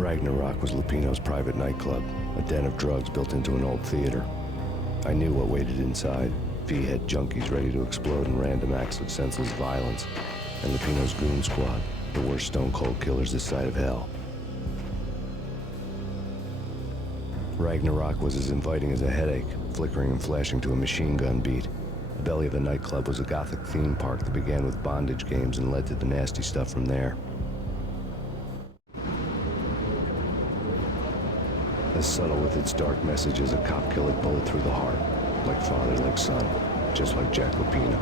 Ragnarok was Lupino's private nightclub, a den of drugs built into an old theater. I knew what waited inside. V-head junkies ready to explode in random acts of senseless violence, and Lupino's goon squad, the worst stone-cold killers this side of hell. Ragnarok was as inviting as a headache, flickering and flashing to a machine gun beat. The belly of the nightclub was a gothic theme park that began with bondage games and led to the nasty stuff from there. As subtle with its dark message as a cop-killer bullet through the heart. Like father, like son, just like Jack Lupino.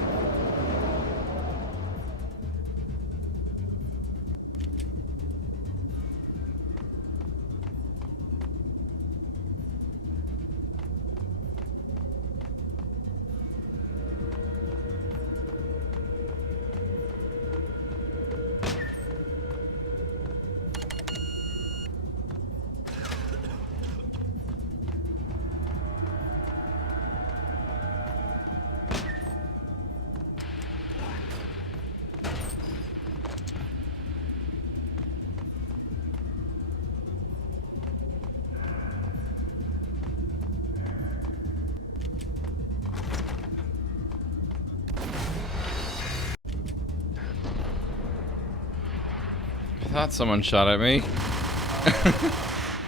I thought someone shot at me.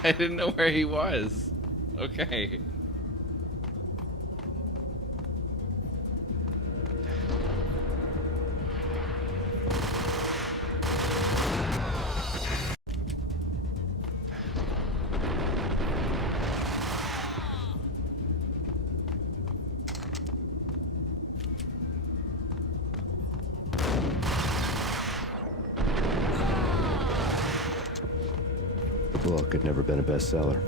I didn't know where he was. Okay. The book had never been a bestseller.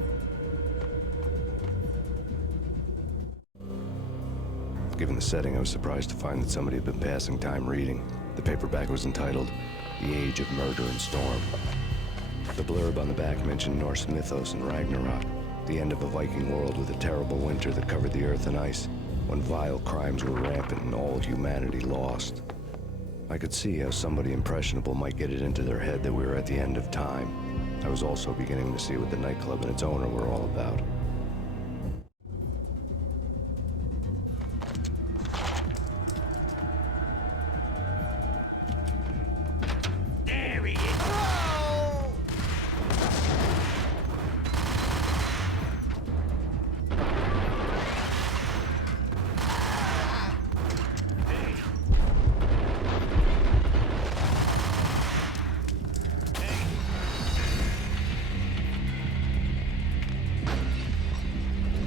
Given the setting, I was surprised to find that somebody had been passing time reading. The paperback was entitled, The Age of Murder and Storm. The blurb on the back mentioned Norse mythos and Ragnarok, the end of a Viking world with a terrible winter that covered the earth in ice, when vile crimes were rampant and all humanity lost. I could see how somebody impressionable might get it into their head that we were at the end of time. I was also beginning to see what the nightclub and its owner were all about. There he is!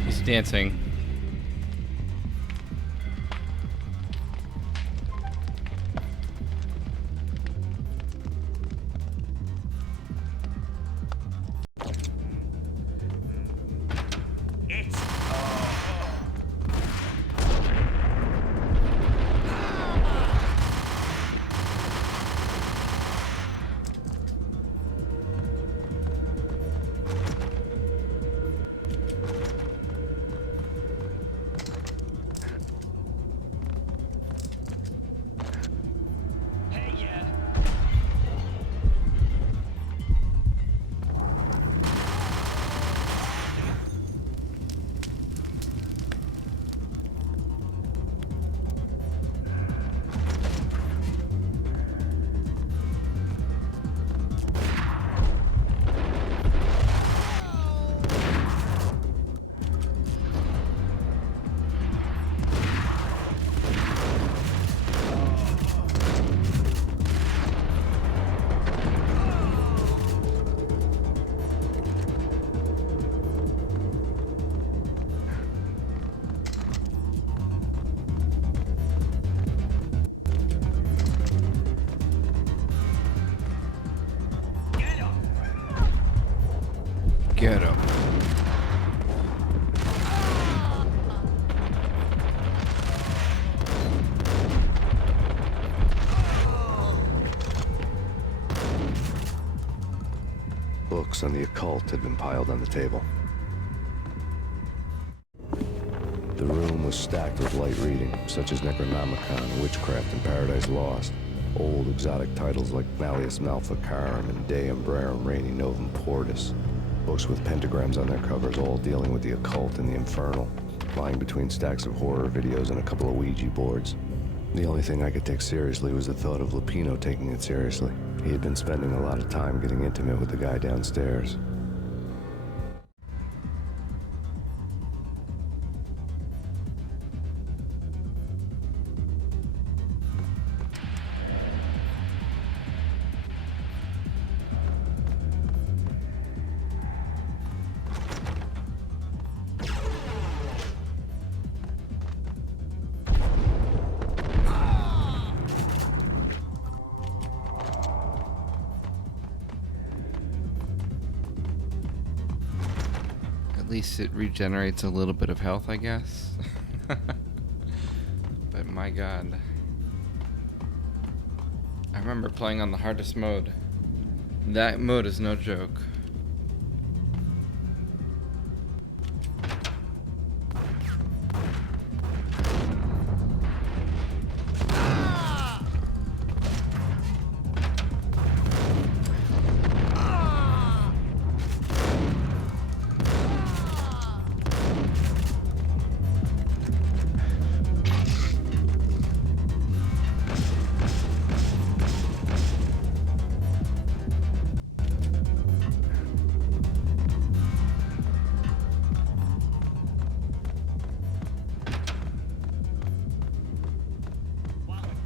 He's dancing. It's... Hey, yeah. Get him! Get him. Books on the occult had been piled on the table. The room was stacked with light reading, such as Necronomicon, Witchcraft, and Paradise Lost. Old exotic titles like Malleus Maleficarum and De Umbrarum Reini Novum Portus. Books with pentagrams on their covers, all dealing with the occult and the infernal, lying between stacks of horror videos and a couple of Ouija boards. The only thing I could take seriously was the thought of Lupino taking it seriously. He had been spending a lot of time getting intimate with the guy downstairs. At least it regenerates a little bit of health, I guess. But my god. I remember playing on the hardest mode. That mode is no joke.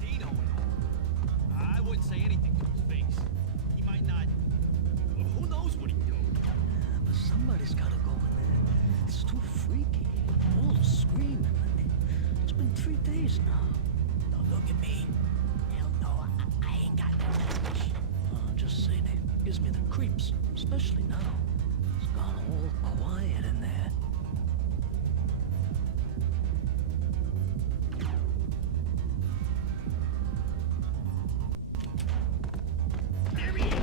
Dino and all. I wouldn't say anything to his face. He might not. Who knows what he'd do? But somebody's gotta go in there. It's too freaky. All the screaming. I mean, it's been 3 days now. Don't look at me. Hell no, I ain't got no touch. I'm just saying it gives me the creeps, especially now. It's gone all quiet in there. There he is.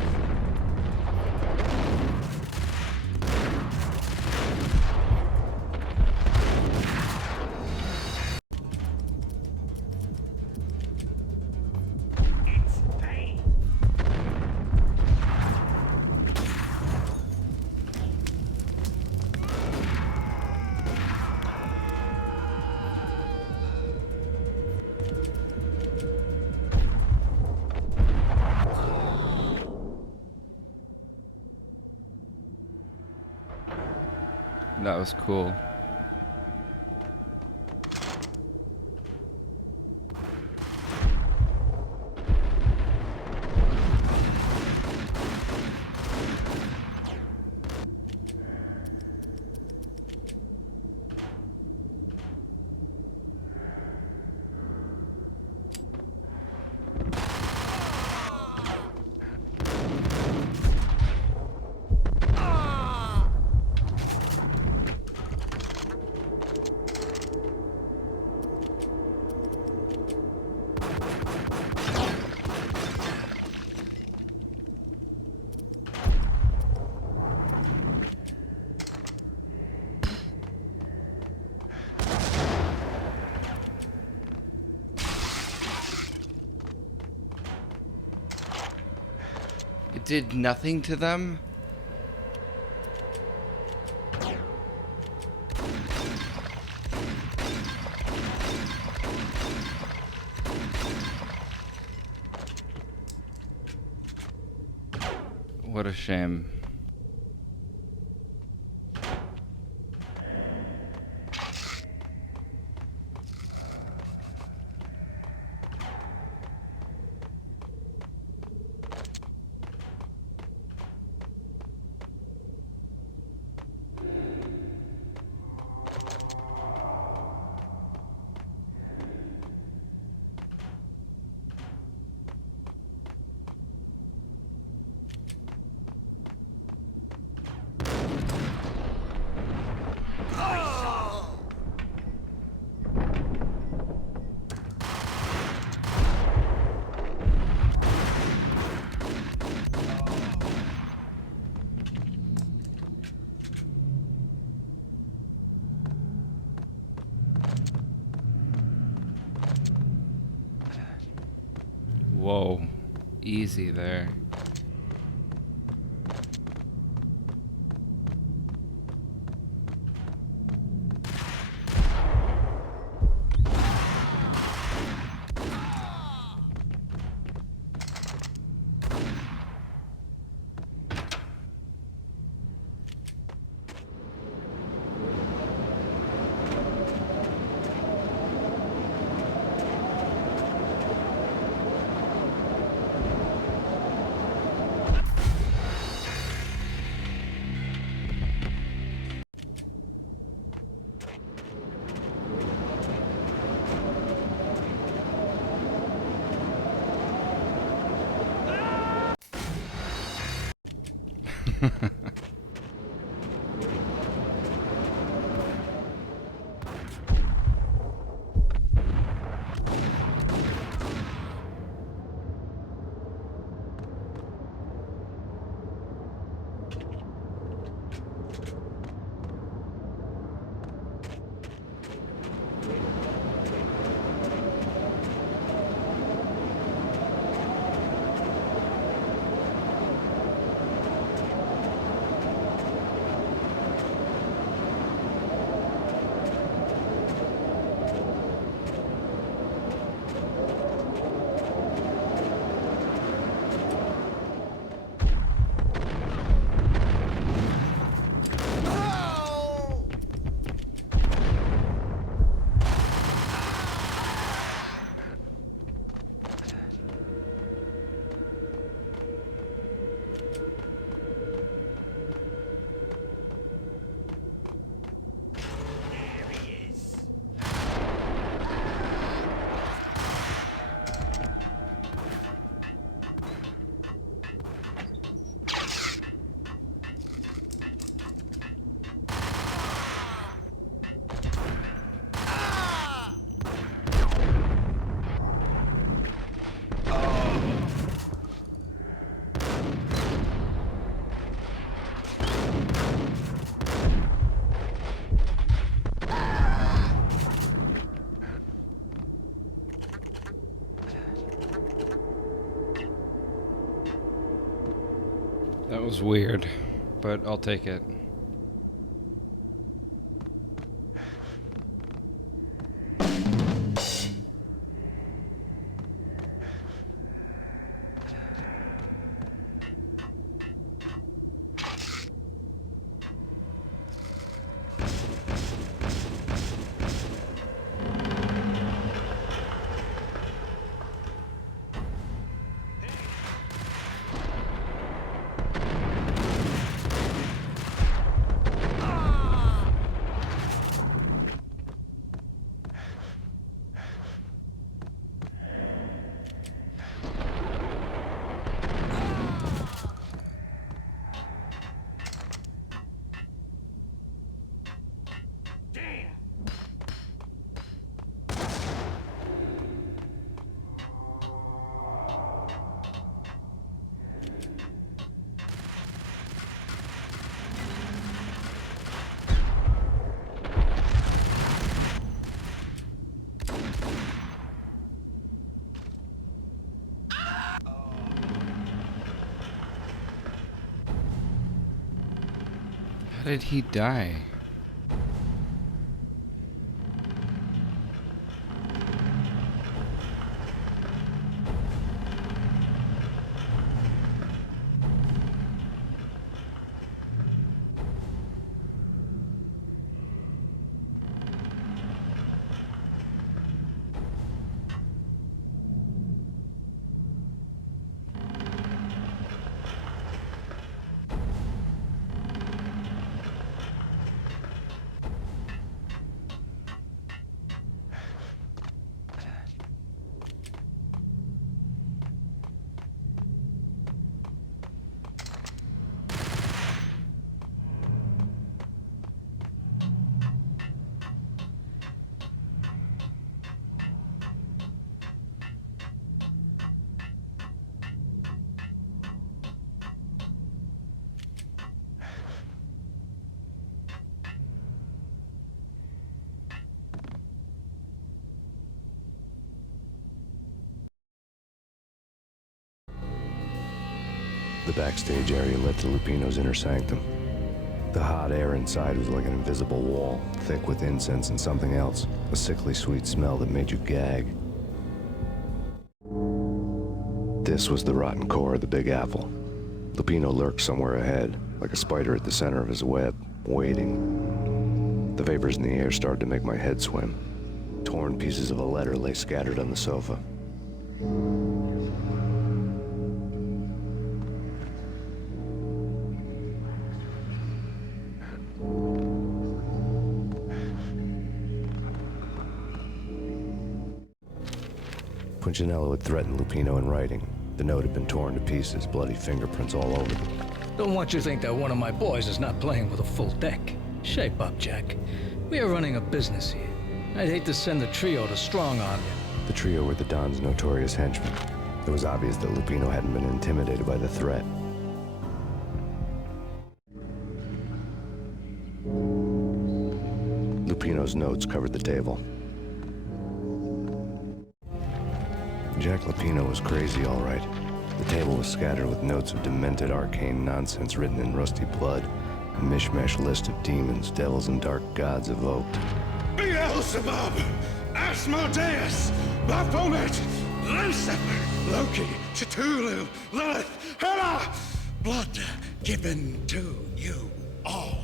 It's Payne. That was cool. It did nothing to them? What a shame. Whoa. Easy there. That was weird, but I'll take it. How did he die? The backstage area led to Lupino's inner sanctum. The hot air inside was like an invisible wall, thick with incense and something else, a sickly sweet smell that made you gag. This was the rotten core of the Big Apple. Lupino lurked somewhere ahead, like a spider at the center of his web, waiting. The vapors in the air started to make my head swim. Torn pieces of a letter lay scattered on the sofa. Punchinello had threatened Lupino in writing. The note had been torn to pieces, bloody fingerprints all over them. Don't want you to think that one of my boys is not playing with a full deck. Shape up, Jack. We are running a business here. I'd hate to send the trio to strong arm you. The trio were the Don's notorious henchmen. It was obvious that Lupino hadn't been intimidated by the threat. Lupino's notes covered the table. Jack Lupino was crazy, all right. The table was scattered with notes of demented arcane nonsense written in rusty blood, a mishmash list of demons, devils, and dark gods evoked. Beelzebub, Asmodeus, Baphomet, Lucifer, Loki, Cthulhu, Lilith, Hela, blood given to you all.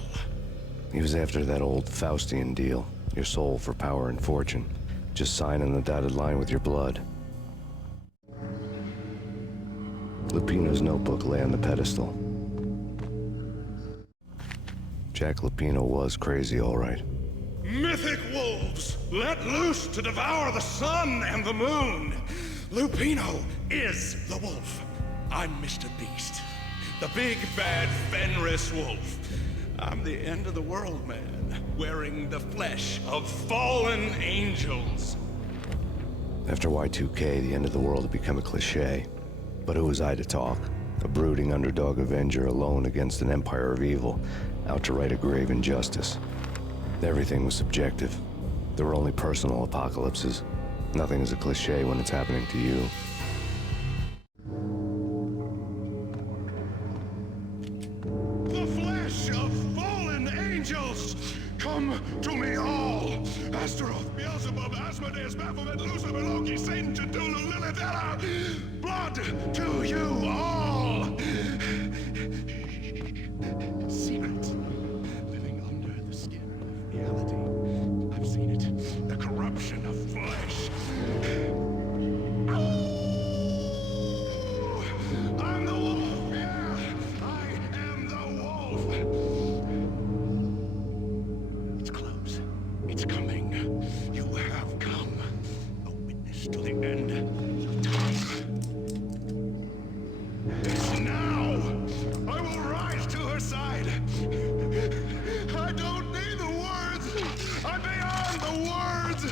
He was after that old Faustian deal, your soul for power and fortune. Just sign on the dotted line with your blood. Lupino's notebook lay on the pedestal. Jack Lupino was crazy, all right. Mythic wolves, let loose to devour the sun and the moon. Lupino is the wolf. I'm Mr. Beast, the big bad Fenris wolf. I'm the end of the world man, wearing the flesh of fallen angels. After Y2K, the end of the world had become a cliche. But who was I to talk? A brooding underdog avenger alone against an empire of evil, out to right a grave injustice. Everything was subjective. There were only personal apocalypses. Nothing is a cliche when it's happening to you. The flesh of fallen angels, come to me all. Astaroth, Beelzebub, Asmodeus, Baphomet, Lucifer, Loki, Satan, Cthulhu, Lilith, Hela. Blood to you all. Secret, living under the skin of reality. I've seen it. The corruption of flesh. I'm the wolf, yeah. I am the wolf. It's close. It's coming. You have come. A witness to the end of time. It's now. I will rise to her side. I don't need the words. I'm beyond the words.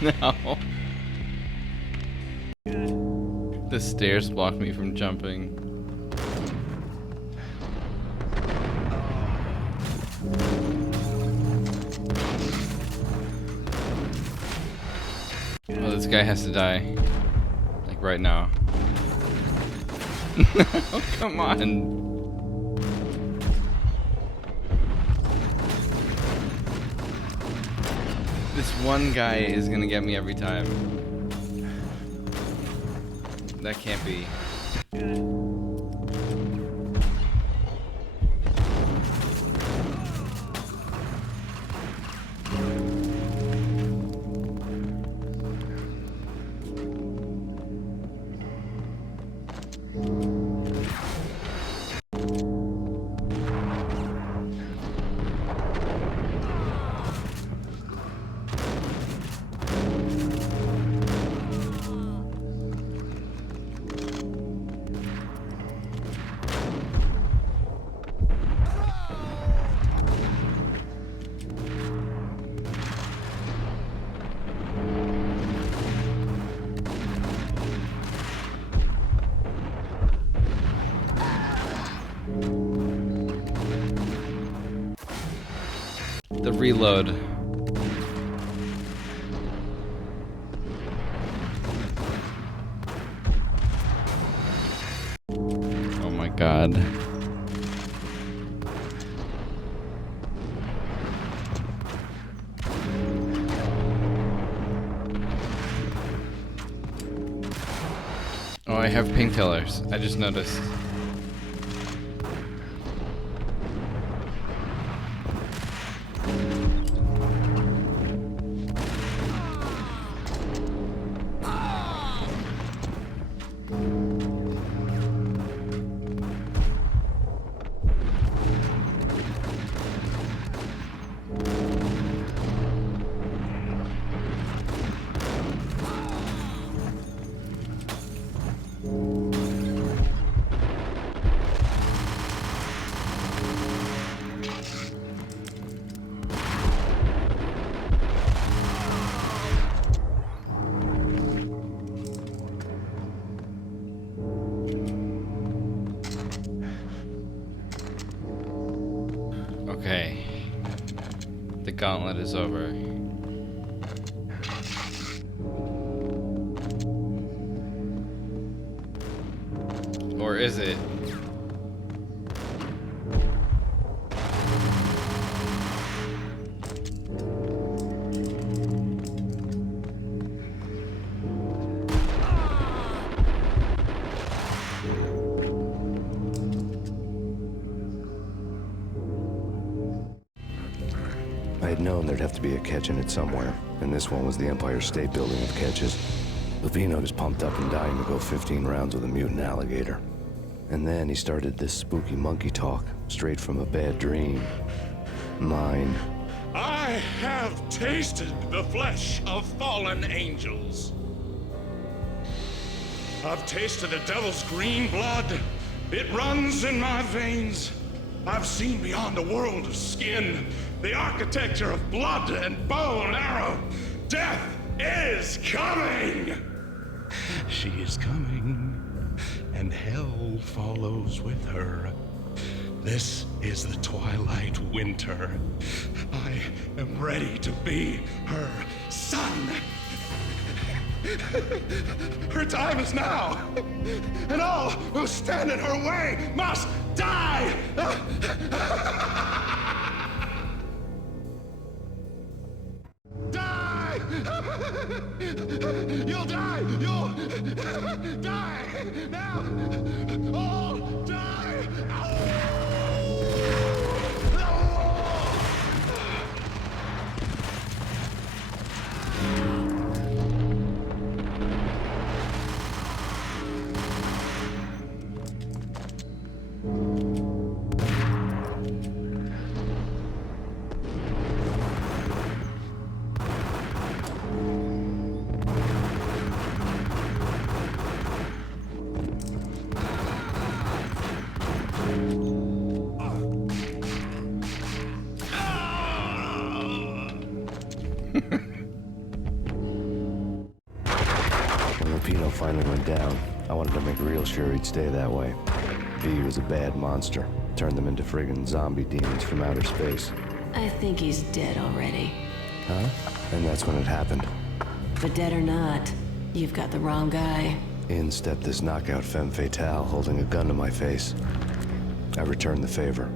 No. The stairs blocked me from jumping. Oh, this guy has to die. Like right now. No, come on. one guy is gonna get me every time. That can't be. The reload. Oh my god. Oh, I have painkillers. I just noticed. Okay. The gauntlet is over. Or is it? I had known there'd have to be a catch in it somewhere, and this one was the Empire State Building of catches. Lupino was pumped up and dying to go 15 rounds with a mutant alligator. And then he started this spooky monkey talk, straight from a bad dream. Mine. I have tasted the flesh of fallen angels. I've tasted the devil's green blood. It runs in my veins. I've seen beyond a world of skin, the architecture of blood and bow and arrow. Death is coming! She is coming, and hell follows with her. This is the twilight winter. I am ready to be her son. Her time is now, and all who stand in her way must die! Die! You'll die! You'll die! Now! All die! When Lupino finally went down, I wanted to make real sure he'd stay that way. V was a bad monster. Turned them into friggin' zombie demons from outer space. I think he's dead already. Huh? And that's when it happened. But dead or not, you've got the wrong guy. In stepped this knockout femme fatale holding a gun to my face. I returned the favor.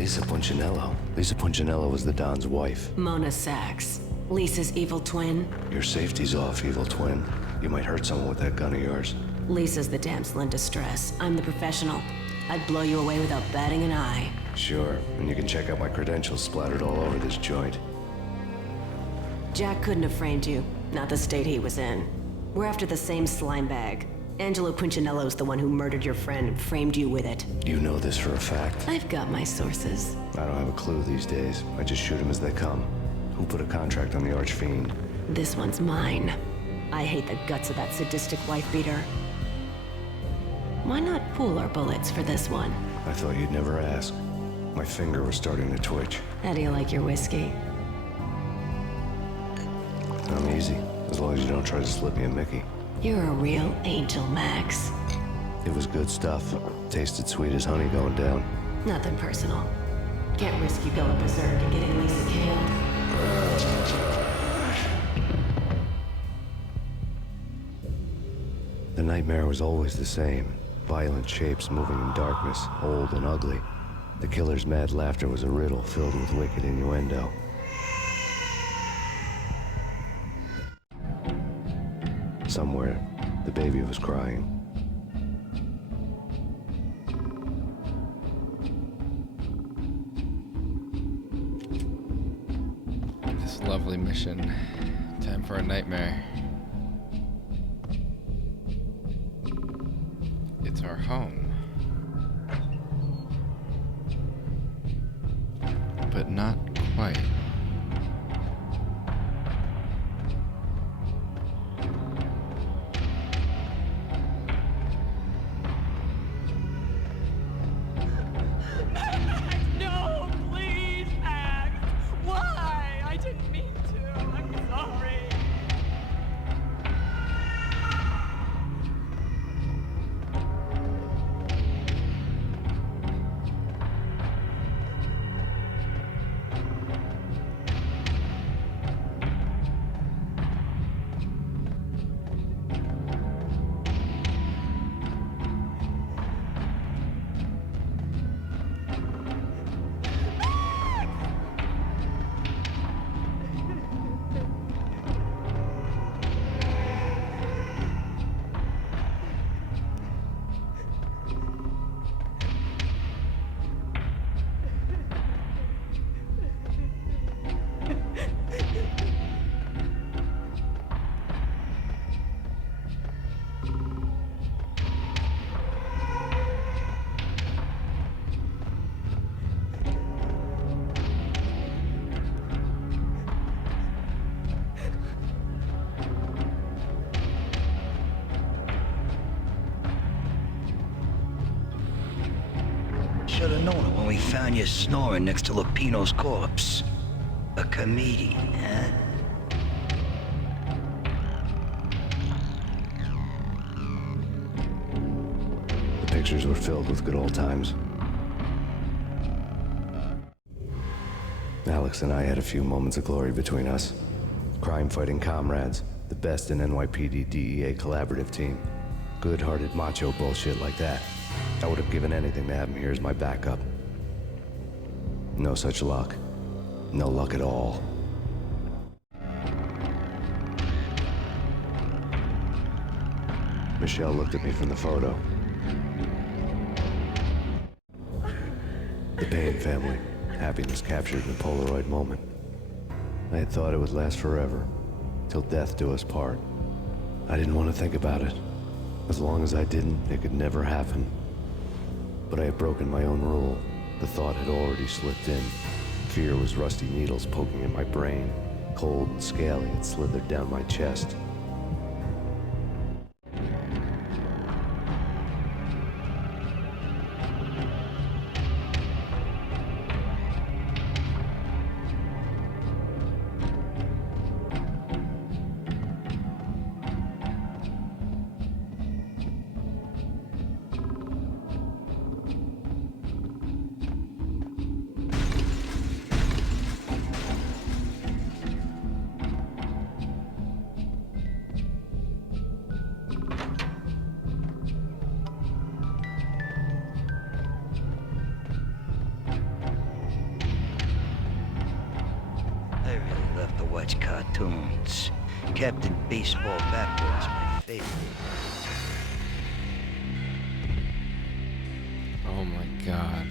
Lisa Punchinello. Lisa Punchinello was the Don's wife. Mona Sachs. Lisa's evil twin. Your safety's off, evil twin. You might hurt someone with that gun of yours. Lisa's the damsel in distress. I'm the professional. I'd blow you away without batting an eye. Sure, and you can check out my credentials splattered all over this joint. Jack couldn't have framed you. Not the state he was in. We're after the same slime bag. Angelo Punchinello's the one who murdered your friend and framed you with it. You know this for a fact. I've got my sources. I don't have a clue these days. I just shoot them as they come. Who put a contract on the Archfiend? This one's mine. I hate the guts of that sadistic wife-beater. Why not pool our bullets for this one? I thought you'd never ask. My finger was starting to twitch. How do you like your whiskey? I'm easy, as long as you don't try to slip me a Mickey. You're a real angel, Max. It was good stuff. Tasted sweet as honey going down. Nothing personal. Can't risk you going berserk and getting Lisa killed. The nightmare was always the same. Violent shapes moving in darkness, old and ugly. The killer's mad laughter was a riddle filled with wicked innuendo. Somewhere, the baby was crying. This lovely mission. Time for a nightmare. It's our home. But not quite. No, please, Max. Why? I didn't mean to. I'm sorry. Should have known it when we found you snoring next to Lupino's corpse. A comedian, huh? The pictures were filled with good old times. Alex and I had a few moments of glory between us. Crime-fighting comrades, the best in NYPD DEA collaborative team. Good-hearted macho bullshit like that. I would have given anything to have him here as my backup. No such luck. No luck at all. Michelle looked at me from the photo. The Payne family. Happiness captured in a Polaroid moment. I had thought it would last forever, till death do us part. I didn't want to think about it. As long as I didn't, it could never happen. But I had broken my own rule. The thought had already slipped in. Fear was rusty needles poking at my brain. Cold and scaly, it slithered down my chest. cartoons. Captain Baseball Backwards, my favorite. Oh my god.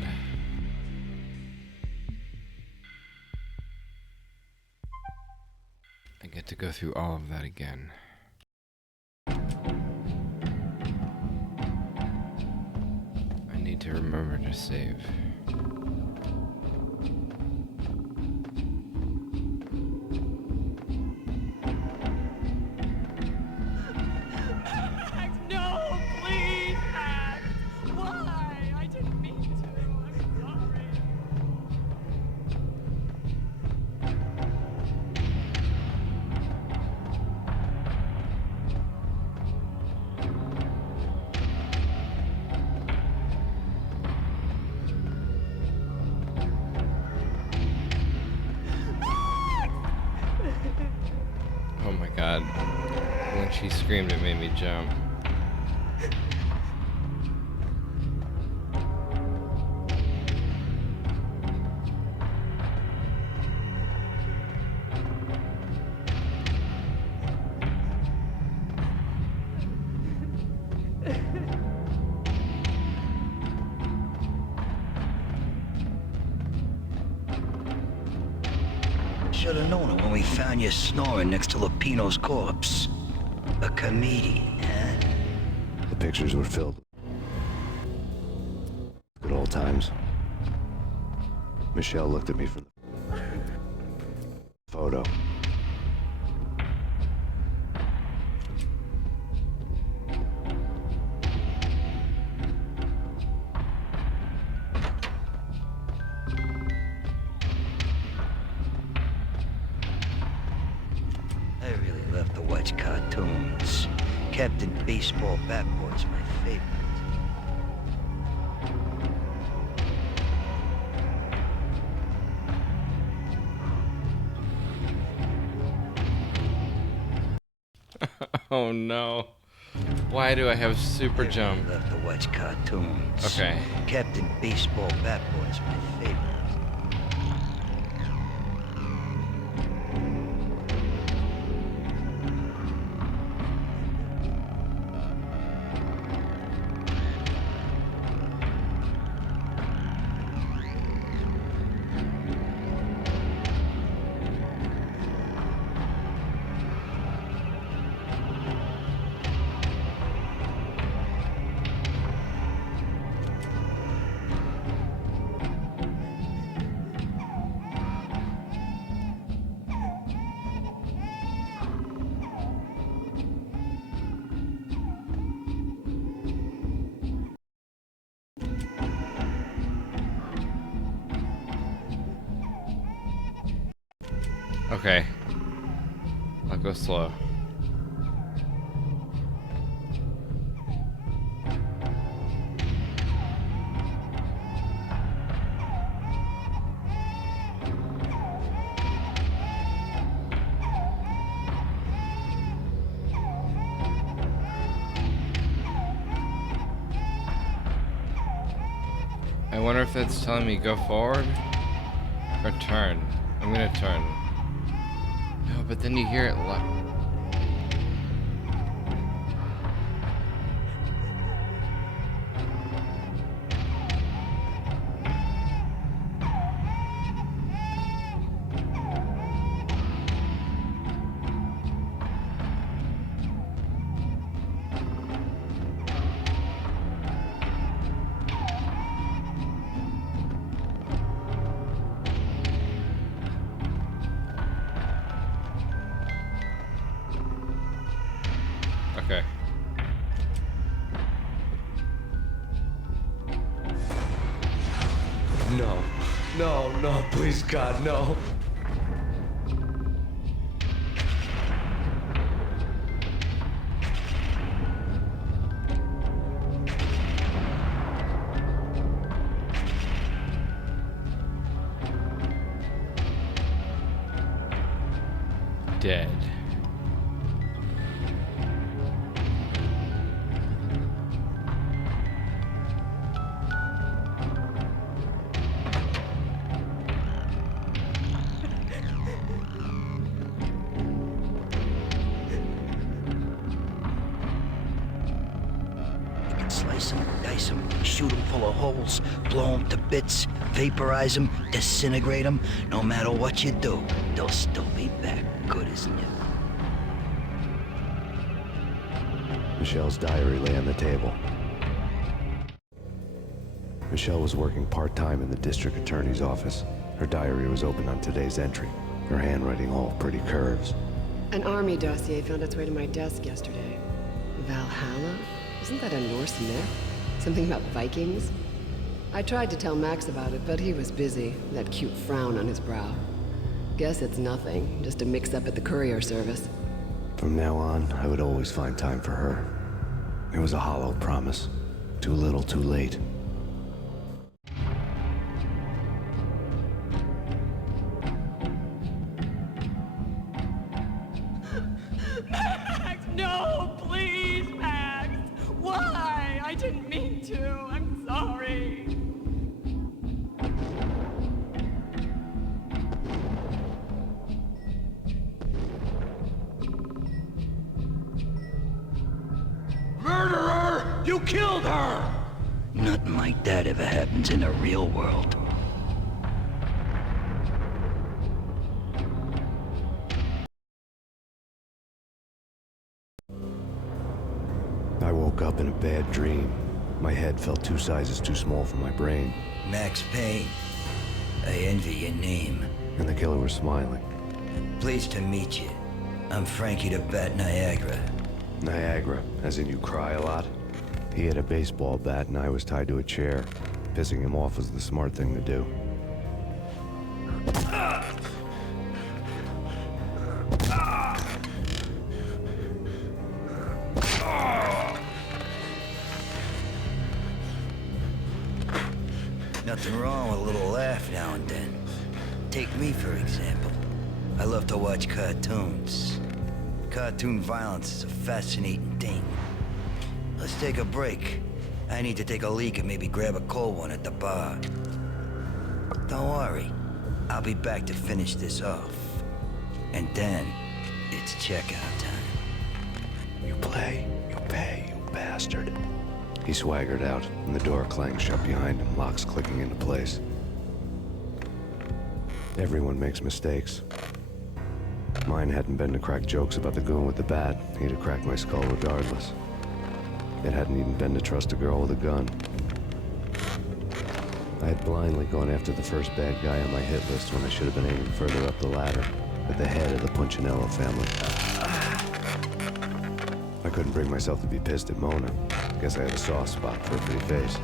I get to go through all of that again. I need to remember to save. Max, no, please, Max. Why? I didn't mean to. I'm sorry. Oh my god. When she screamed, it made me jump. Should have known it when we found you snoring next to Lupino's corpse. A comedian, huh? The pictures were filled. Good old times. Michelle looked at me for the photo. I really love to watch cartoons. Captain Baseball Backwards, my favorite. Oh no. Why do I have super jump? I love to watch cartoons. Okay. Captain Baseball Backwards, my favorite. Okay. I'll go slow. I wonder if that's telling me go forward or turn. I'm gonna turn. No, but then you hear it Okay. No. No, no, please, God, no. Dead. Dice them, shoot them full of holes, blow them to bits, vaporize them, disintegrate them. No matter what you do, they'll still be back good as new. Michelle's diary lay on the table. Michelle was working part-time in the district attorney's office. Her diary was open on today's entry, her handwriting all pretty curves. An army dossier found its way to my desk yesterday. Valhalla? Isn't that a Norse myth? Something about Vikings? I tried to tell Max about it, but he was busy, that cute frown on his brow. Guess it's nothing, just a mix-up at the courier service. From now on, I would always find time for her. It was a hollow promise. Too little, too late. Max, no, please, Max. Why? I didn't mean to. I'm sorry. Murderer! You killed her! Nothing like that ever happens in the real world. I woke up in a bad dream. My head felt 2 sizes too small for my brain, Max Payne. I envy your name. and the killer was smiling. Pleased to meet you. I'm Frankie the Bat Niagara. Niagara, as in you cry a lot? He had a baseball bat and I was tied to a chair. Pissing him off was the smart thing to do. Nothing wrong with a little laugh now and then. Take me, for example. I love to watch cartoons. Cartoon violence is a fascinating thing. Let's take a break. I need to take a leak and maybe grab a cold one at the bar. Don't worry. I'll be back to finish this off. And then, it's checkout time. You play, you pay, you bastard. He swaggered out, and the door clanged shut behind him, locks clicking into place. Everyone makes mistakes. Mine hadn't been to crack jokes about the goon with the bat. He'd have cracked my skull regardless. It hadn't even been to trust a girl with a gun. I had blindly gone after the first bad guy on my hit list when I should have been aiming further up the ladder, at the head of the Punchinello family. I couldn't bring myself to be pissed at Mona. Guess I had a soft spot for her pretty face.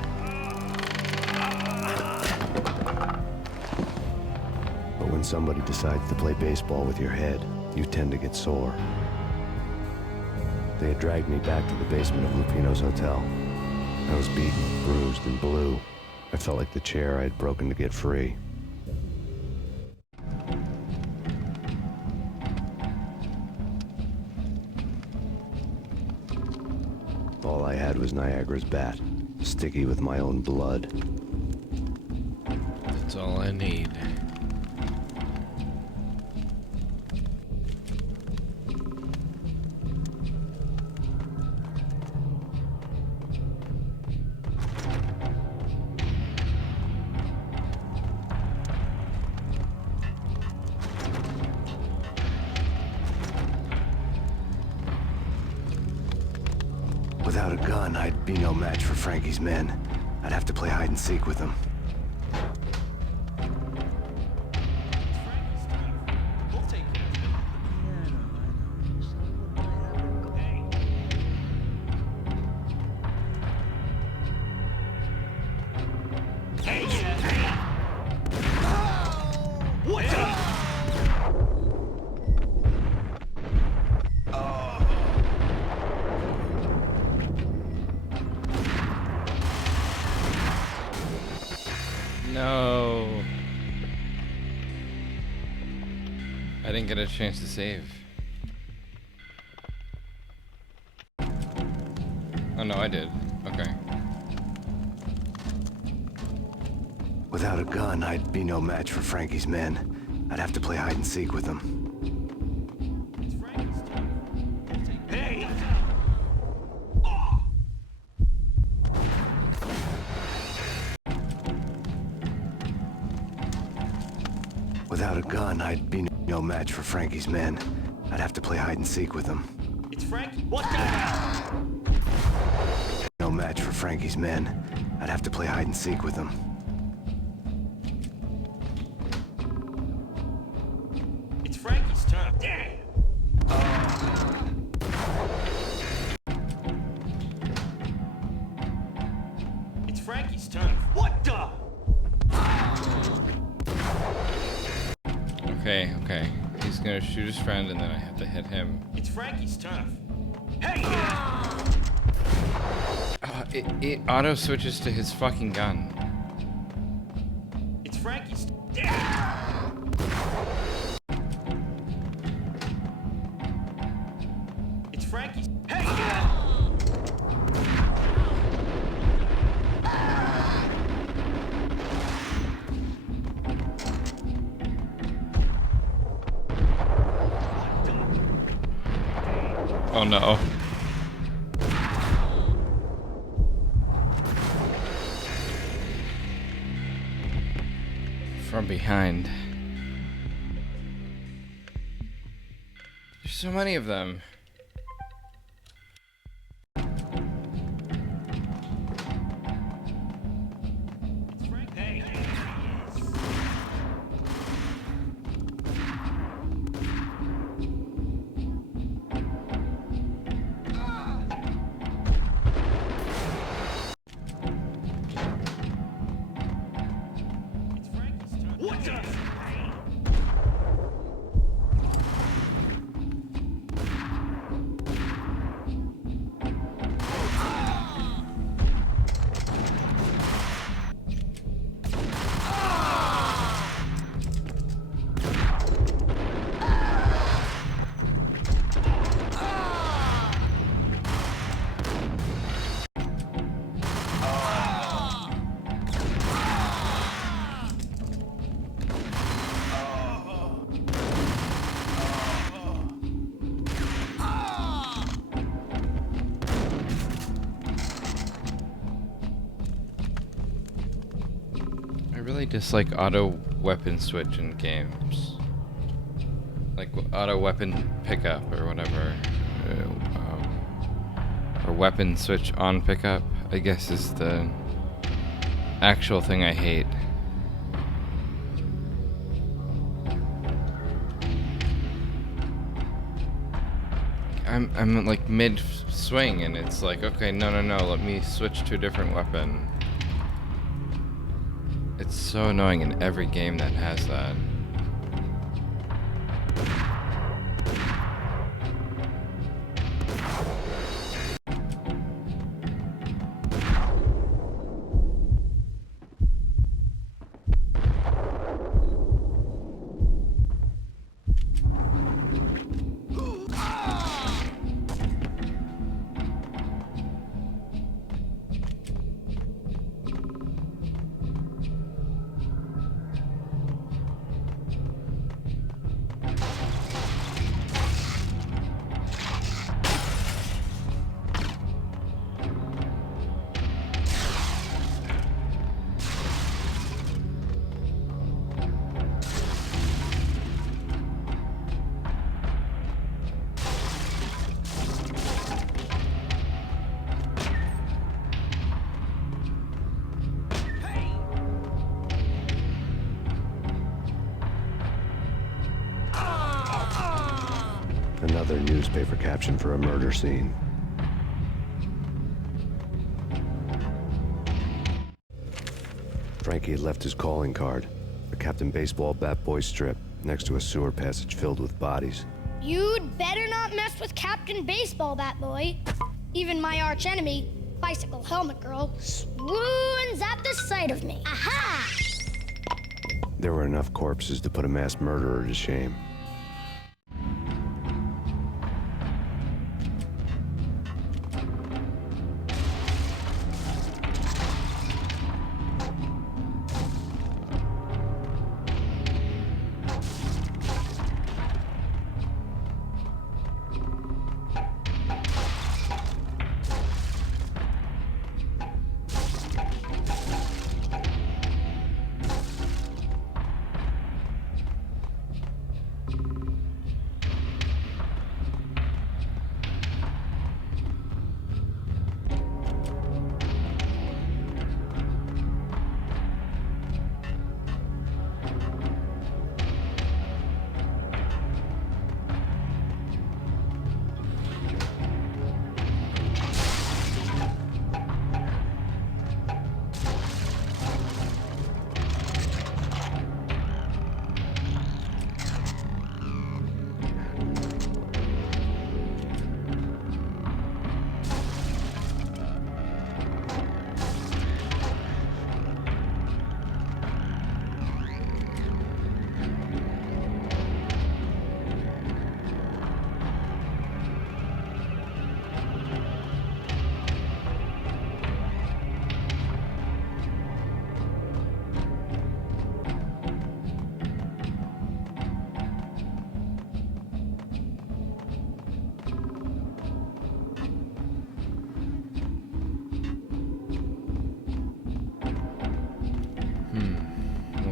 But when somebody decides to play baseball with your head, you tend to get sore. They had dragged me back to the basement of Lupino's hotel. I was beaten, bruised, and blue. I felt like the chair I had broken to get free. All I had was Niagara's bat, sticky with my own blood. That's all I need. Without a gun, I'd be no match for Frankie's men. I'd have to play hide and seek with them. We'll take care of it. Hey. What the? No. I didn't get a chance to save. Oh no, I did. Okay. Without a gun, I'd be no match for Frankie's men. I'd have to play hide and seek with them. Hey! Without a gun, I'd be no match for Frankie's men. I'd have to play hide and seek with them. It's Frankie. What the hell? No match for Frankie's men. I'd have to play hide and seek with them. It's Frankie's turn. Damn. It's Frankie's turn. What the? Okay. He's gonna shoot his friend and then I have to hit him. It's Frankie's turn. Hey! It auto switches to his fucking gun. It's Frankie's. Damn. It's Frankie's. Hey! Oh no. From behind. There's so many of them. It's Frank. Hey! It's Frankie's turn. What the? I really dislike auto weapon switch in games. Like auto weapon pickup or whatever. Or weapon switch on pickup, I guess is the actual thing I hate. I'm like mid swing and it's like, okay, no, let me switch to a different weapon. It's so annoying in every game that has that. Another newspaper caption for a murder scene. Frankie had left his calling card, a Captain Baseball bat boy strip, next to a sewer passage filled with bodies. You'd better not mess with Captain Baseball Bat Boy. Even my arch enemy, Bicycle Helmet Girl, swoons at the sight of me. Aha! There were enough corpses to put a mass murderer to shame.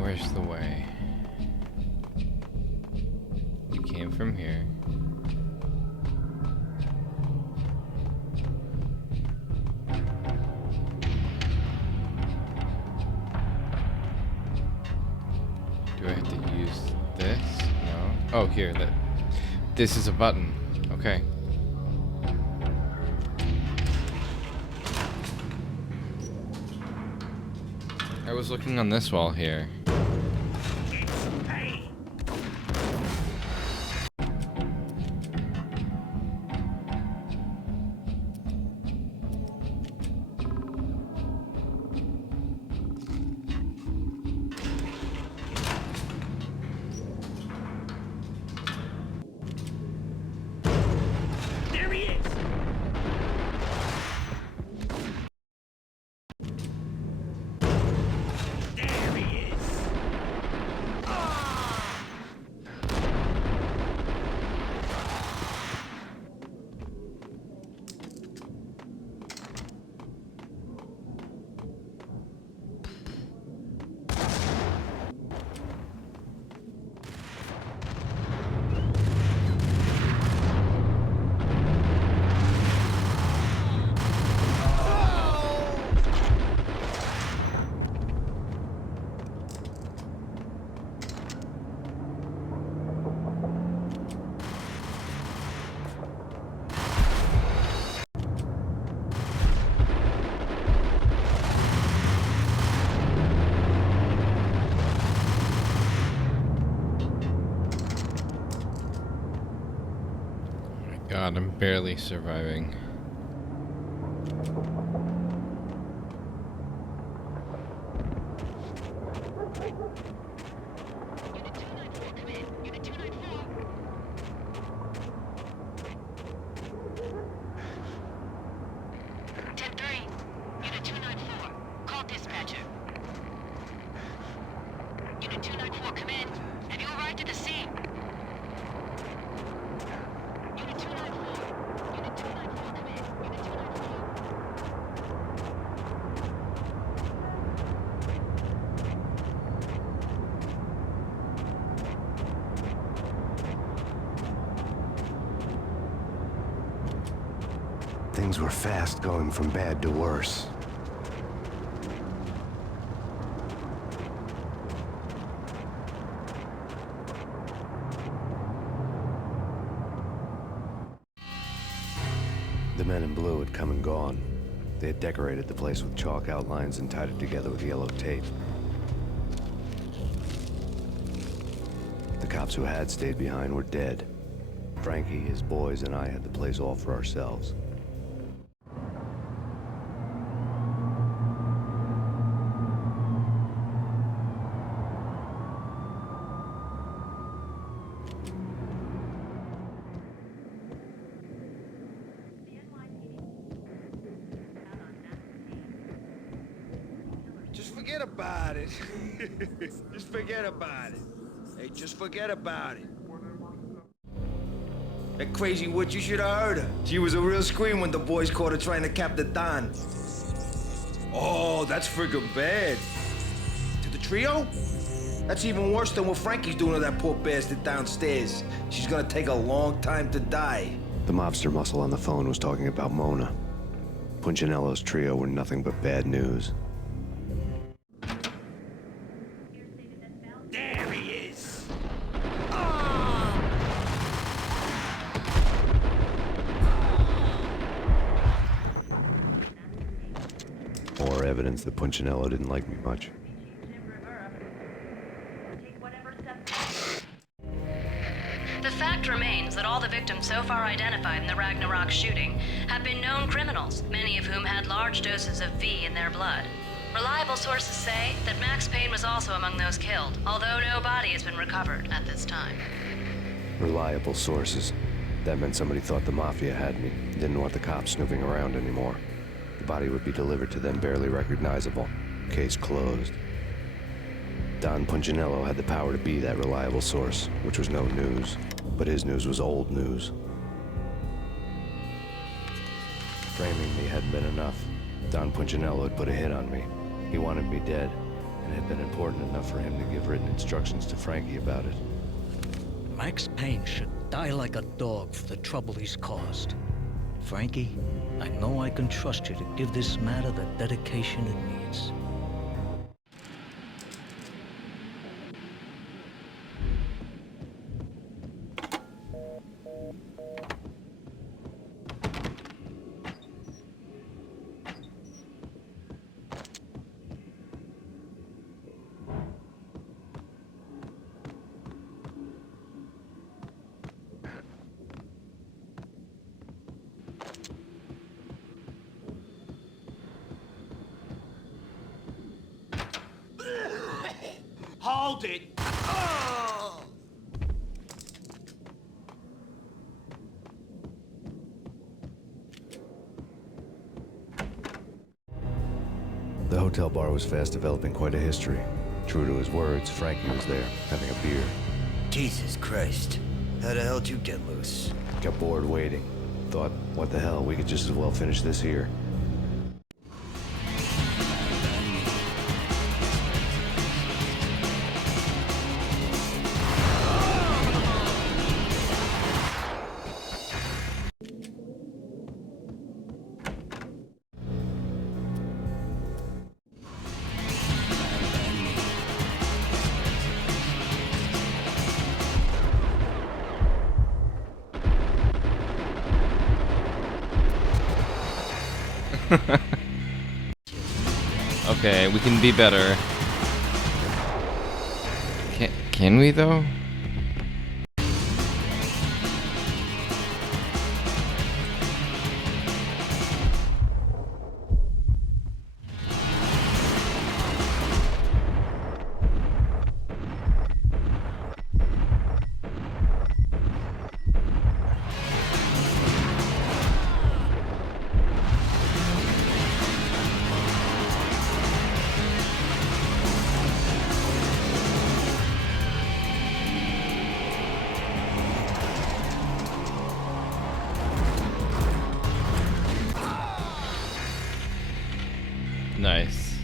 where's the way? We came from here. Do I have to use this? No. Oh, here. This is a button. Okay. I was looking on this wall here. It's Payne. There he is. There he is. God, I'm barely surviving. Things were fast going from bad to worse. The men in blue had come and gone. They had decorated the place with chalk outlines and tied it together with yellow tape. The cops who had stayed behind were dead. Frankie, his boys, and I had the place all for ourselves. Just forget about it. Just forget about it. Hey, just forget about it. That crazy witch, you should have heard her. She was a real scream when the boys caught her trying to cap the Don. Oh, that's friggin' bad. To the trio? That's even worse than what Frankie's doing to that poor bastard downstairs. She's gonna take a long time to die. The mobster muscle on the phone was talking about Mona. Punchinello's trio were nothing but bad news. There he is. More evidence that Punchinello didn't like me much. The fact remains that all the victims so far identified in the Ragnarok shooting have been known criminals, many of whom had large doses of V in their blood. Reliable sources say that Max Payne was also among those killed, although no body has been recovered at this time. Reliable sources. That meant somebody thought the Mafia had me, didn't want the cops snooping around anymore. The body would be delivered to them barely recognizable. Case closed. Don Punchinello had the power to be that reliable source, which was no news. But his news was old news. Framing me hadn't been enough. Don Punchinello had put a hit on me. He wanted me dead. and it had been important enough for him to give written instructions to Frankie about it. Max Payne should die like a dog for the trouble he's caused. Frankie, I know I can trust you to give this matter the dedication it needs. Hold it! Oh! The hotel bar was fast developing quite a history. True to his words, Frankie was there, having a beer. Jesus Christ. How the hell did you get loose? Got bored waiting. Thought, what the hell, we could just as well finish this here. Okay, we can be better. Can we though? Nice.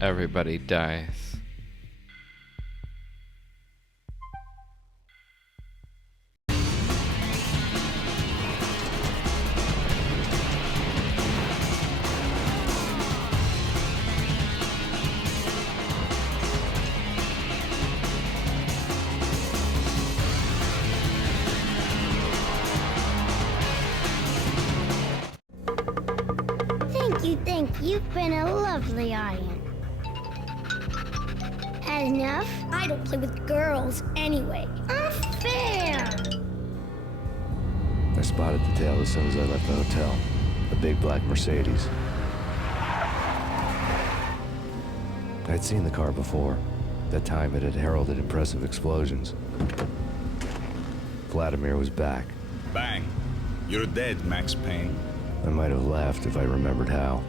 Everybody dies. Thank you. You've been a lovely audience. Had enough? I don't play with girls anyway. Unfair! I spotted the tail as soon as I left the hotel. A big black Mercedes. I'd seen the car before. That time it had heralded impressive explosions. Vladimir was back. Bang. You're dead, Max Payne. I might have laughed if I remembered how.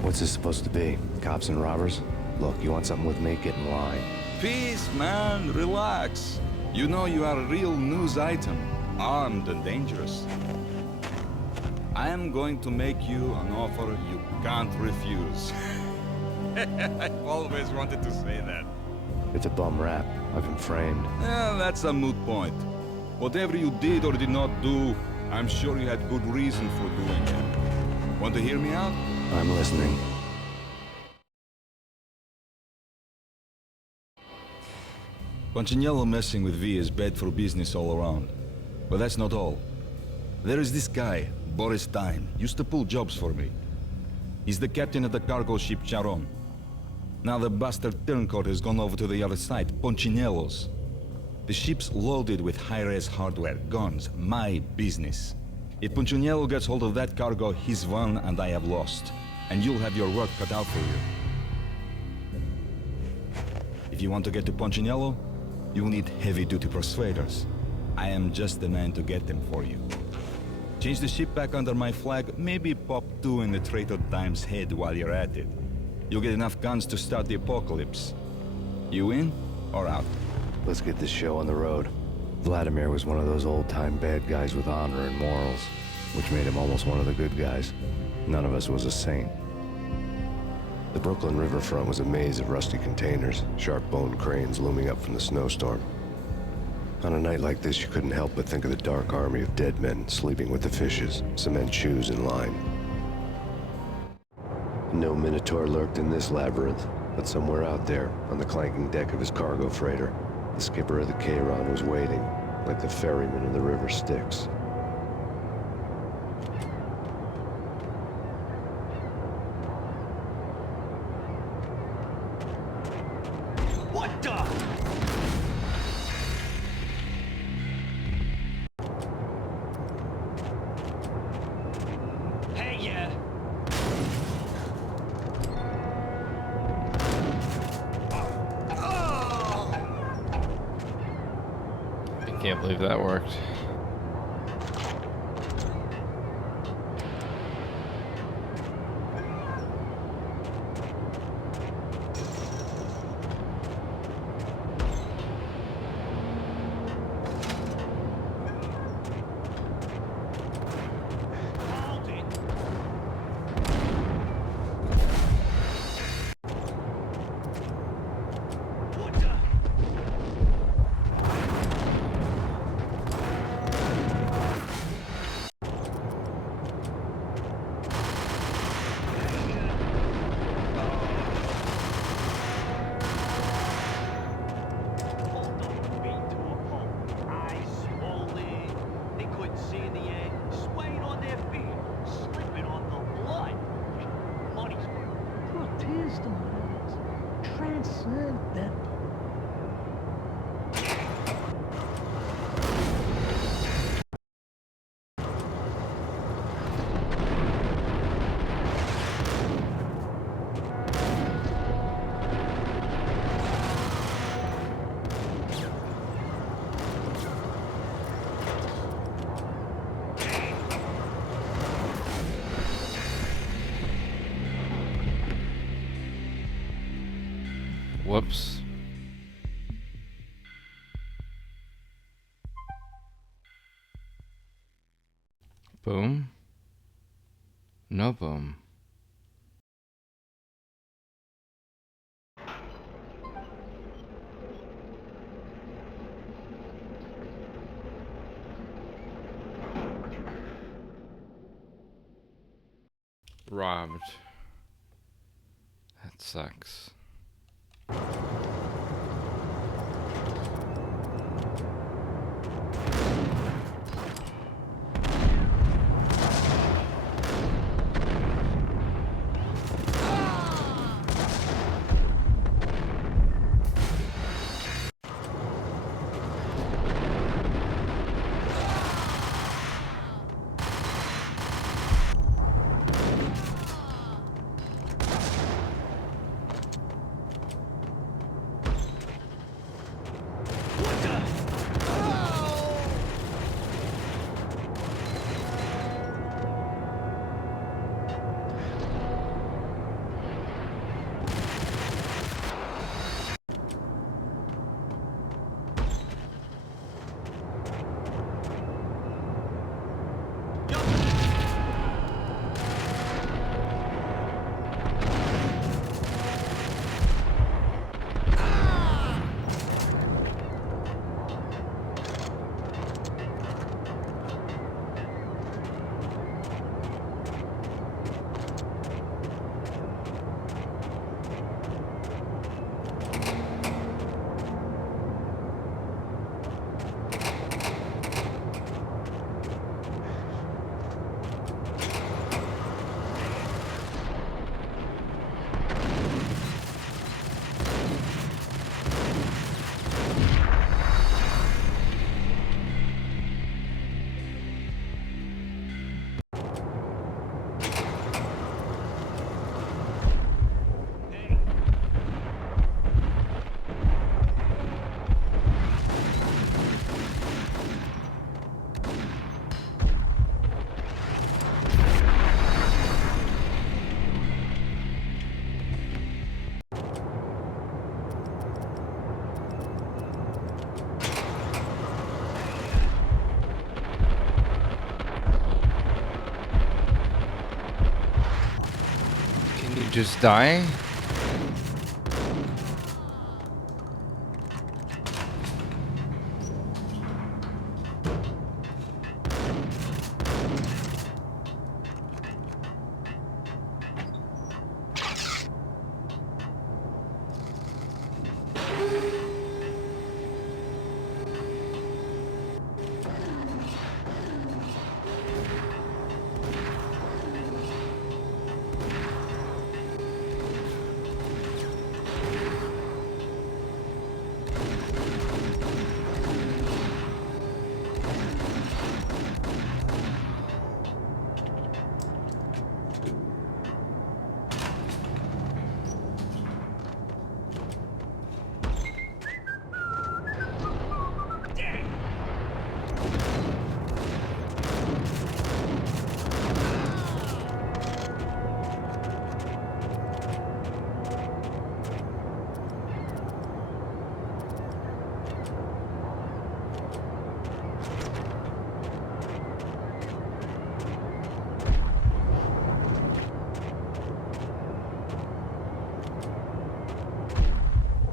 What's this supposed to be? Cops and robbers? Look, you want something with me? Get in line. Peace, man. Relax. You know you are a real news item. Armed and dangerous. I am going to make you an offer you can't refuse. I've always wanted to say that. It's a bum rap. I've been framed. Yeah, that's a moot point. Whatever you did or did not do, I'm sure you had good reason for doing it. Want to hear me out? I'm listening. Punchinello messing with V is bad for business all around. But that's not all. There is this guy, Boris Stein, used to pull jobs for me. He's the captain of the cargo ship Charon. Now the bastard turncoat has gone over to the other side, Punchinello's. The ship's loaded with high-res hardware, guns, my business. If Punchinello gets hold of that cargo, he's won and I have lost. And you'll have your work cut out for you. If you want to get to Punchinello, you'll need heavy-duty persuaders. I am just the man to get them for you. Change the ship back under my flag, maybe pop 2 in the Traitor Time's head while you're at it. You'll get enough guns to start the apocalypse. You in or out? Let's get this show on the road. Vladimir was one of those old-time bad guys with honor and morals. which made him almost one of the good guys. None of us was a saint. The Brooklyn riverfront was a maze of rusty containers, sharp-boned cranes looming up from the snowstorm. On a night like this, you couldn't help but think of the dark army of dead men sleeping with the fishes, cement shoes in line. No Minotaur lurked in this labyrinth, but somewhere out there, on the clanking deck of his cargo freighter, the skipper of the Chiron was waiting, like the ferryman in the river Styx. What the? Hey, yeah. I can't believe that worked. Hold it. What the? Hold on, beat to a pulp. Eyes swollen. They couldn't see in the end. Swaying on their feet. Slipping on the blood. Money's worth. Well, tears the minds. Transcendental. Whoops. Boom. No boom. Robbed. That sucks. You just die?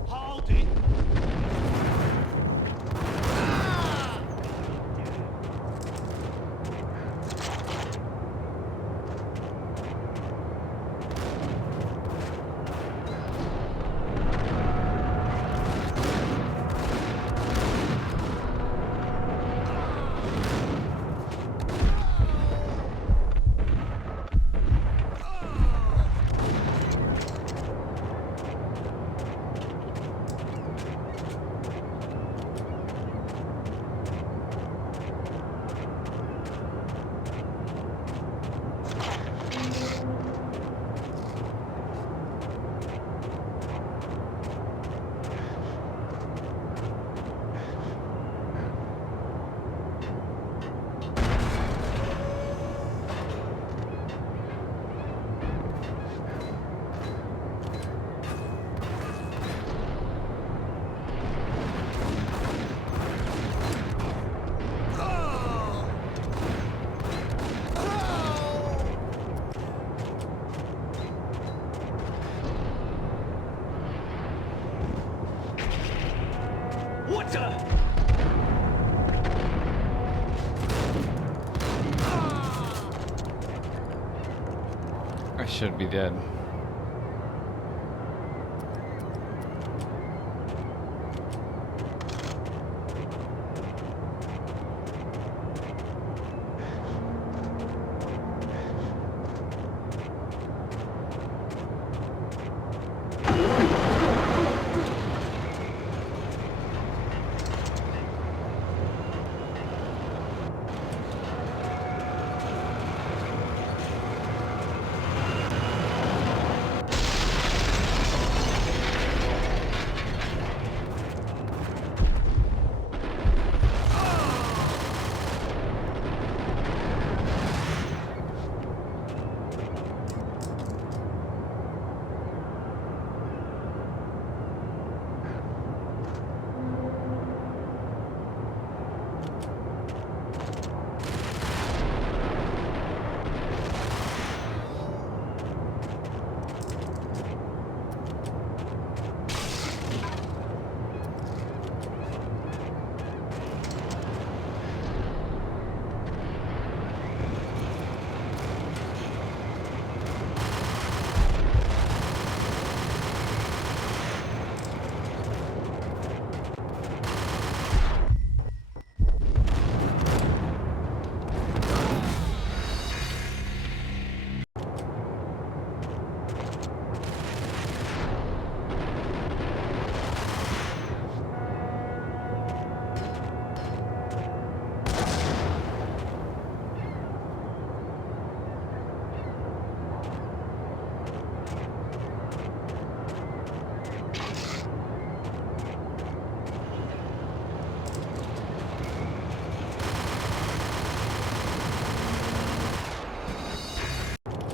Hold it! What the? I should be dead.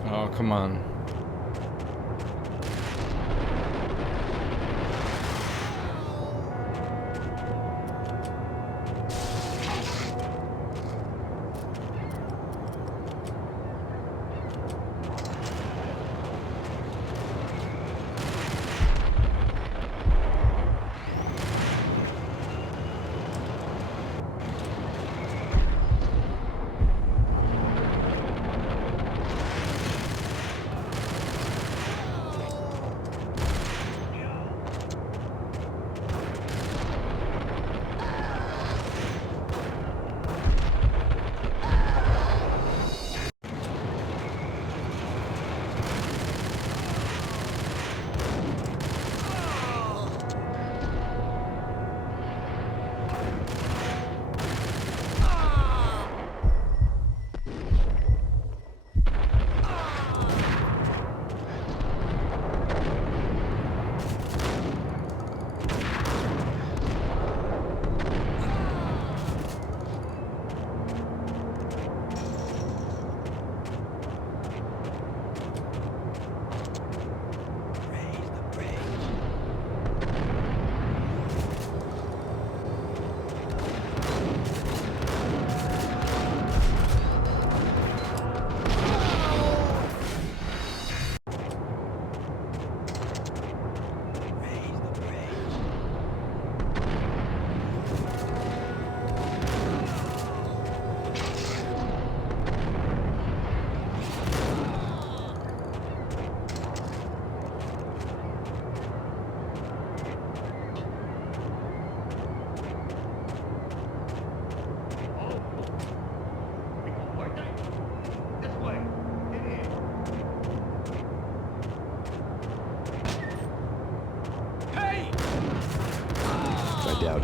Oh, come on.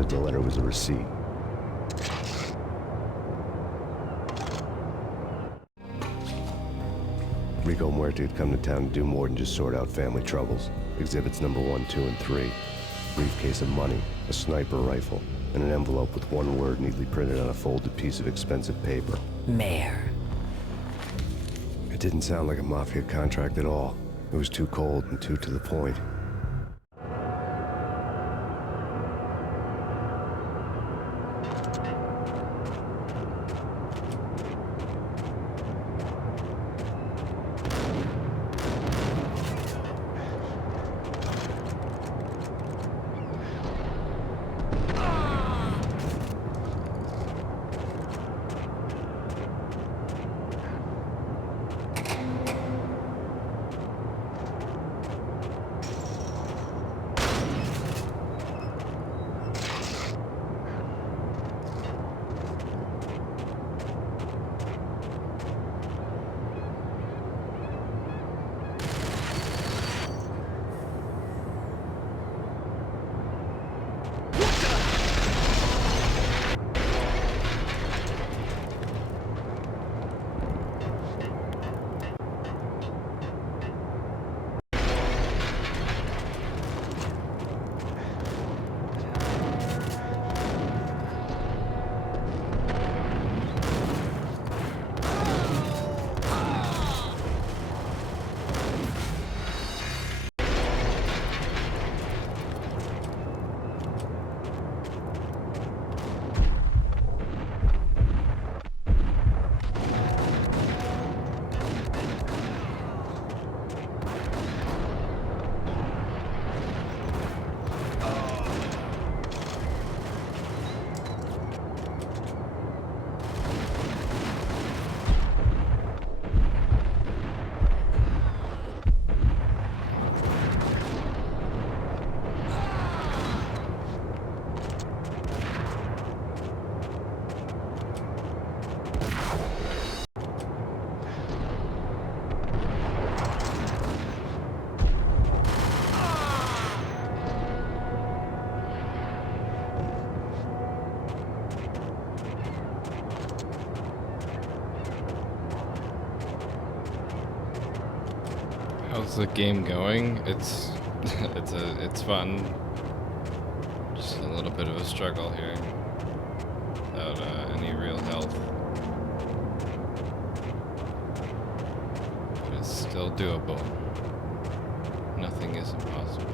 decided the letter was a receipt. Rico Muerte had come to town to do more than just sort out family troubles. Exhibits number 1, 2, and 3. A briefcase of money, a sniper rifle, and an envelope with one word neatly printed on a folded piece of expensive paper. Mayor. It didn't sound like a mafia contract at all. It was too cold and too to the point. How's the game going? It's it's fun. Just a little bit of a struggle here without any real health. But it's still doable. Nothing is impossible.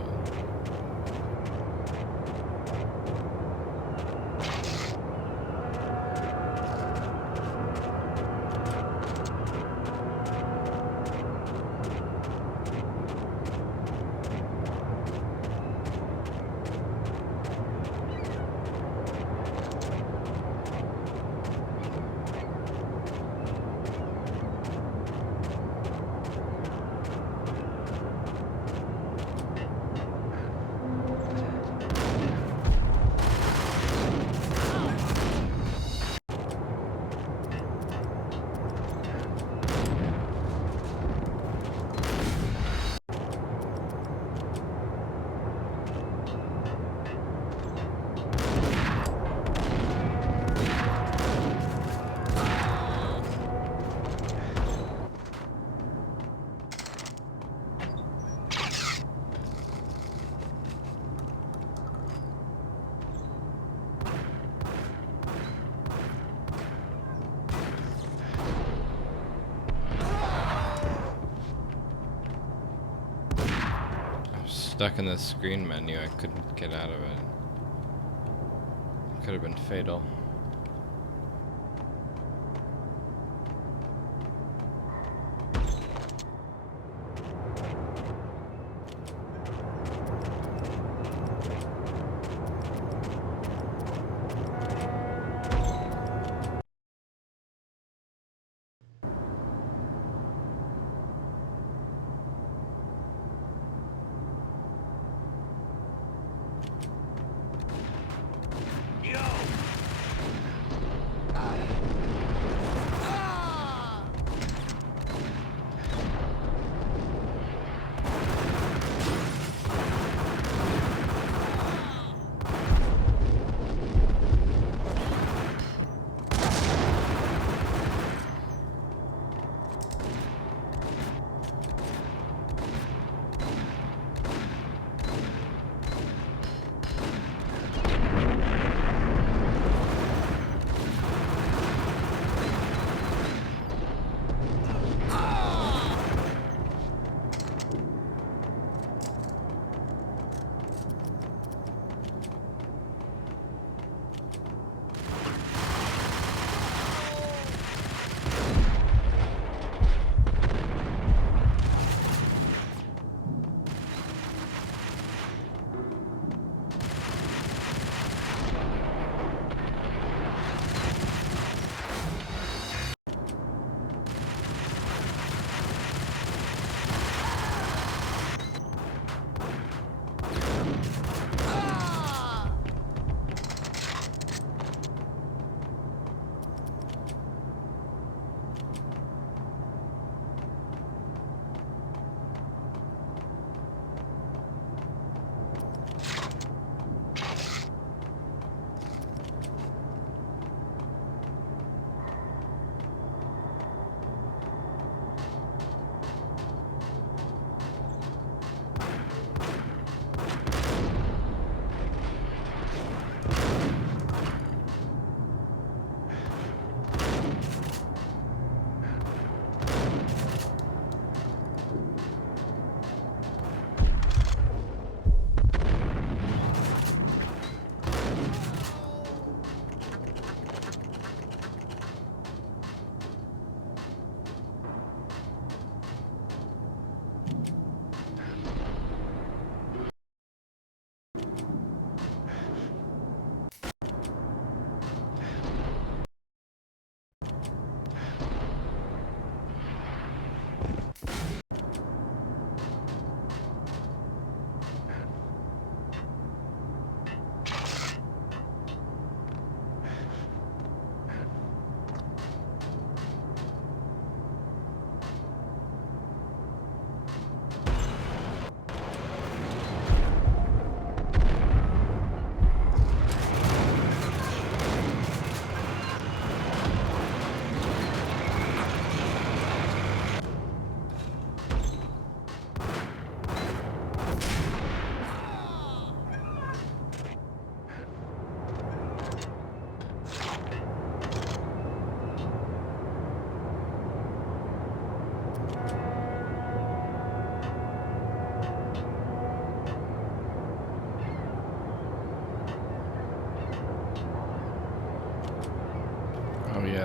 Stuck in the screen menu, I couldn't get out of it. Could have been fatal.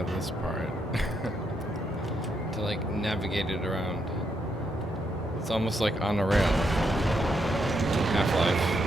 of this part to like navigate it around. It's almost like on a rail. Half-Life.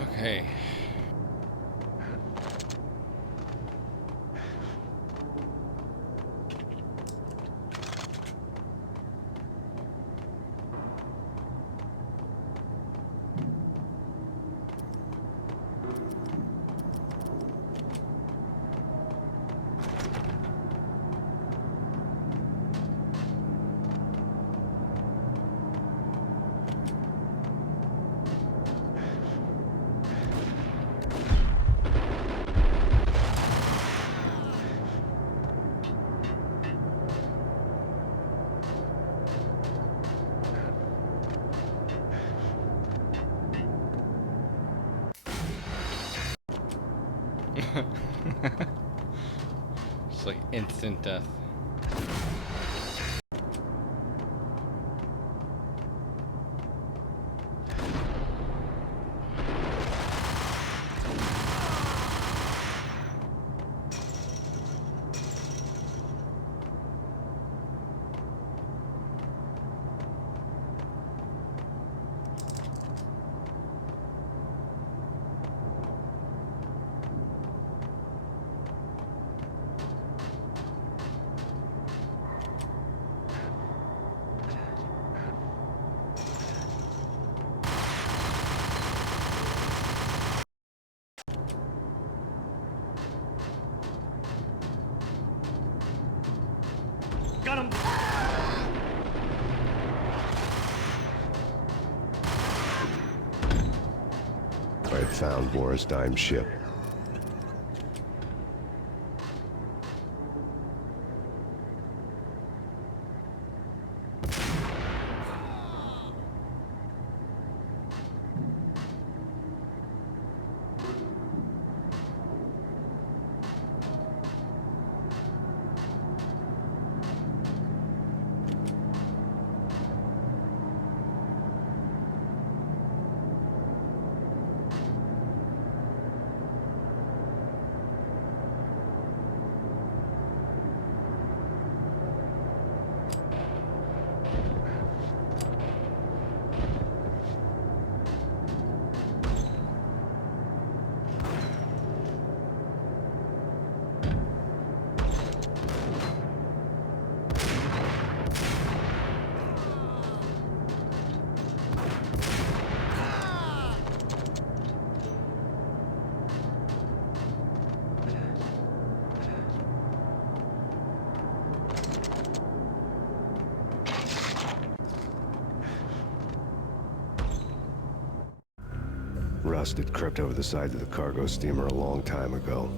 Okay. It's like instant death. I'd found Boris Dime's ship. Rust had crept over the sides of the cargo steamer a long time ago.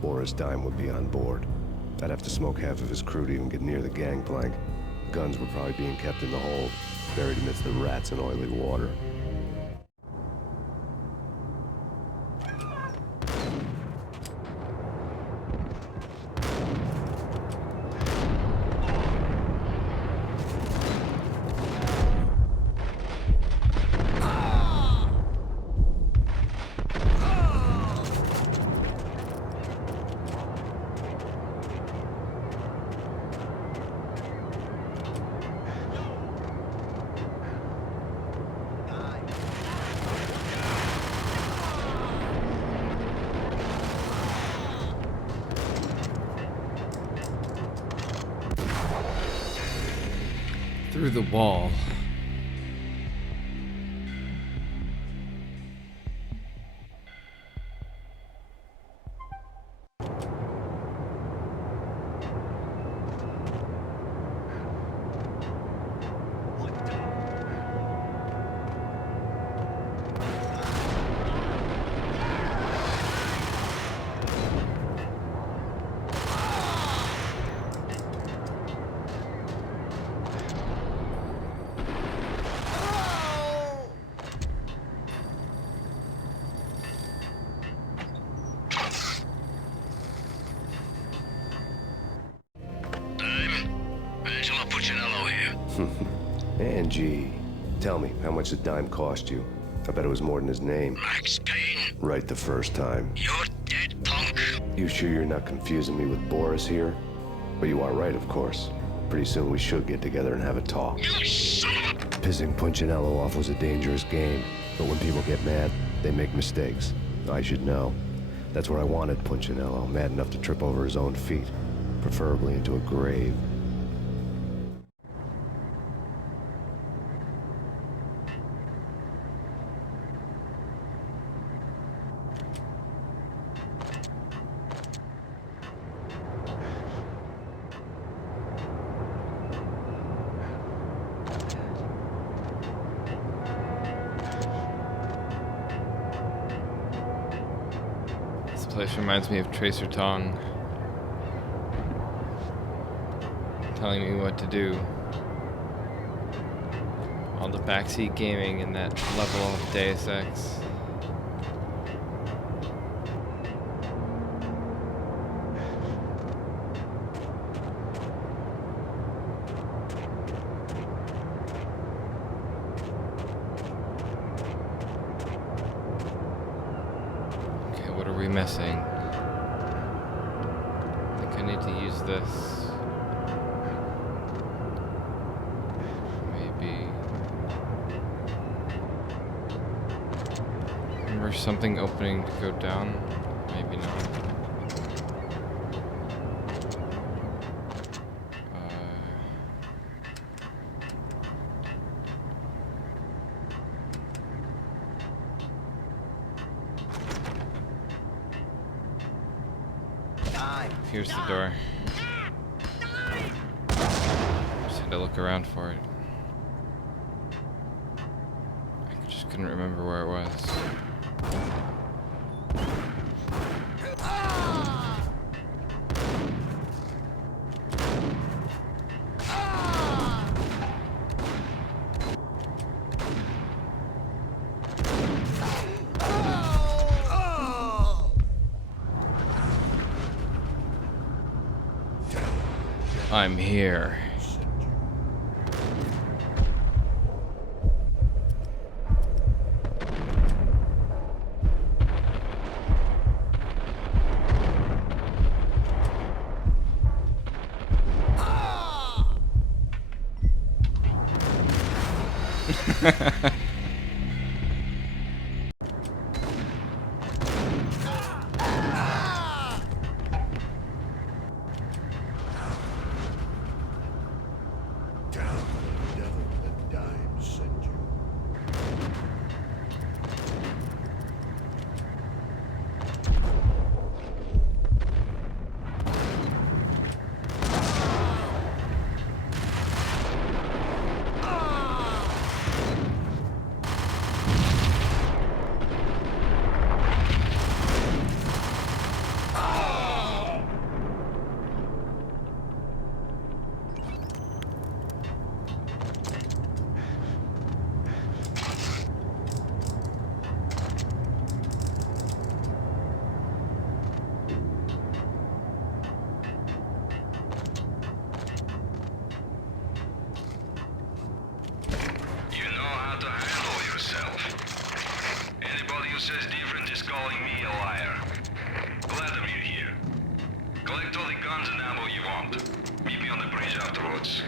Boris Dime would be on board. I'd have to smoke half of his crew to even get near the gangplank. Guns were probably being kept in the hold, buried amidst the rats and oily water. Through the wall. Angie, tell me, how much did Dime cost you? I bet it was more than his name. Max Payne, Right the first time. you're dead, punk. You sure you're not confusing me with Boris here? But you are right, of course. Pretty soon we should get together and have a talk. You son of a... Pissing Punchinello off was a dangerous game, but when people get mad, they make mistakes. I should know. That's where I wanted Punchinello, mad enough to trip over his own feet, preferably into a grave. This place reminds me of Tracer Tong. Telling me what to do. All the backseat gaming in that level of Deus Ex. Okay, what are we missing? I think I need to use this. Remember something opening to go down? Maybe not. Here's the door. Just had to look around for it. I just couldn't remember where it was. I'm here. says different is calling me a liar. Glad of you here. Collect all the guns and ammo you want. Meet me on the bridge afterwards.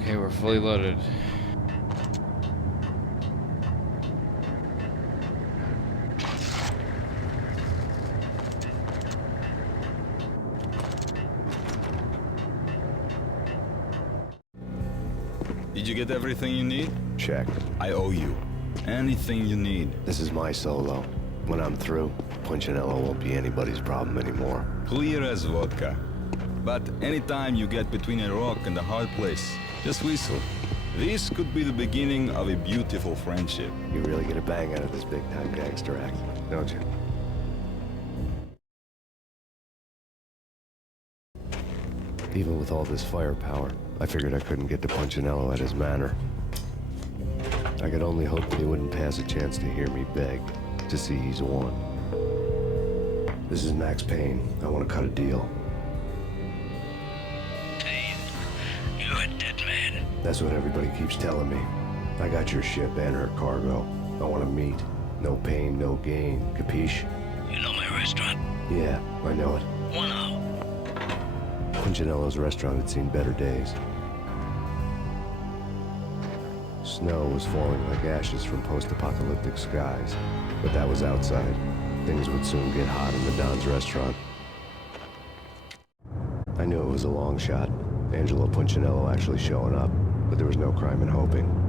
Okay, we're fully loaded. Did you get everything you need? Check. I owe you. Anything you need. This is my solo. When I'm through, Punchinello won't be anybody's problem anymore. Clear as vodka. But anytime you get between a rock and a hard place, just whistle. This could be the beginning of a beautiful friendship. You really get a bang out of this big-time gangster act, don't you? Even with all this firepower, I figured I couldn't get to Punchinello at his manor. I could only hope that he wouldn't pass a chance to hear me beg, to see he's won. This is Max Payne. I want to cut a deal. Payne, you're a dead man. That's what everybody keeps telling me. I got your ship and her cargo. I want to meet. No pain, no gain. Capiche? You know my restaurant? Yeah, I know it. One out. Punchinello's restaurant had seen better days. Snow was falling like ashes from post-apocalyptic skies, but that was outside. Things would soon get hot in the Don's restaurant. I knew it was a long shot, Angelo Punchinello actually showing up, but there was no crime in hoping.